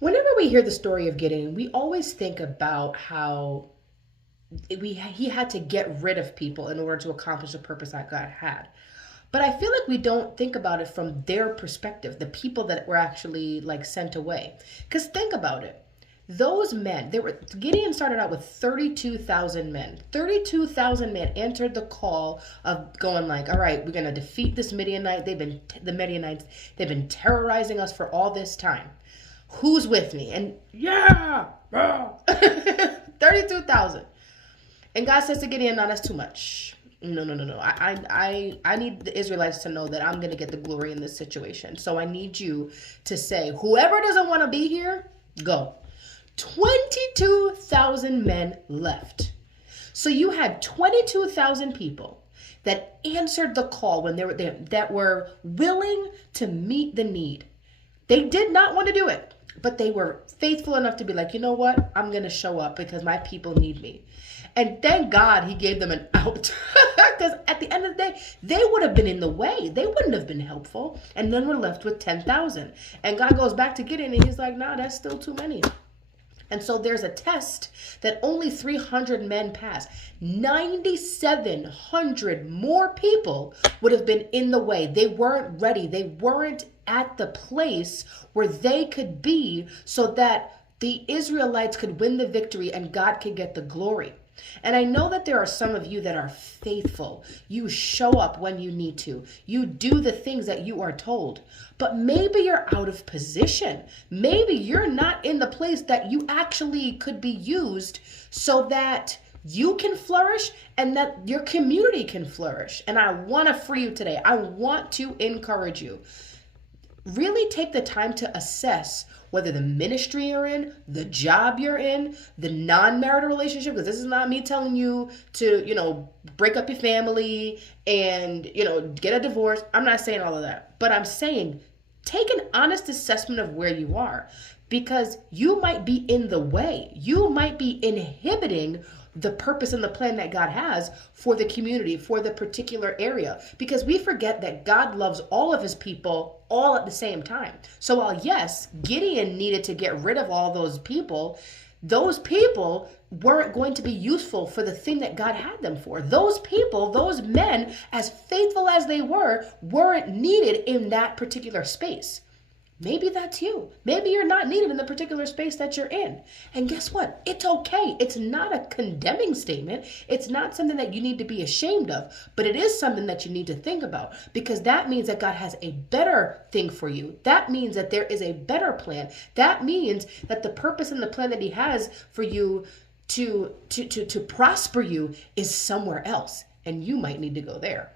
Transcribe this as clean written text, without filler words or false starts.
Whenever we hear the story of Gideon, we always think about how he had to get rid of people in order to accomplish the purpose that God had. But I feel like we don't think about it from their perspective, the people that were actually like sent away. Because think about it. Those men, they were Gideon started out with 32,000 men. 32,000 men answered the call of going like, all right, we're going to defeat this Midianite. The Midianites, they've been terrorizing us for all this time. Who's with me? And yeah, 32,000. And God says to Gideon, no, that's too much. No, no, no, no. I need the Israelites to know that I'm going to get the glory in this situation. So I need you to say, whoever doesn't want to be here, go. 22,000 men left. So you had 22,000 people that answered the call when they were there, that were willing to meet the need. They did not want to do it, but they were faithful enough to be like, you know what? I'm going to show up because my people need me. And thank God he gave them an out. Because at the end of the day, they would have been in the way. They wouldn't have been helpful. And then we're left with 10,000. And God goes back to Gideon and he's like, nah, that's still too many. And so there's a test that only 300 men pass. 9,700 more people would have been in the way. They weren't ready. They weren't at the place where they could be so that the Israelites could win the victory and God could get the glory. And I know that there are some of you that are faithful. You show up when you need to. You do the things that you are told. But maybe you're out of position. Maybe you're not in the place that you actually could be used so that you can flourish and that your community can flourish. And I want to free you today. I want to encourage you. Really take the time to assess whether the ministry you're in, the job you're in, the non-marital relationship, because this is not me telling you to, break up your family and, get a divorce. I'm not saying all of that, but I'm saying take an honest assessment of where you are, because you might be in the way. You might be inhibiting the purpose and the plan that God has for the community, for the particular area. Because we forget that God loves all of his people all at the same time. So while yes, Gideon needed to get rid of all those people weren't going to be useful for the thing that God had them for. Those people, those men, as faithful as they were, weren't needed in that particular space. Maybe that's you. Maybe you're not needed in the particular space that you're in. And guess what? It's okay. It's not a condemning statement. It's not something that you need to be ashamed of, but it is something that you need to think about, because that means that God has a better thing for you. That means that there is a better plan. That means that the purpose and the plan that he has for you to prosper you is somewhere else, and you might need to go there.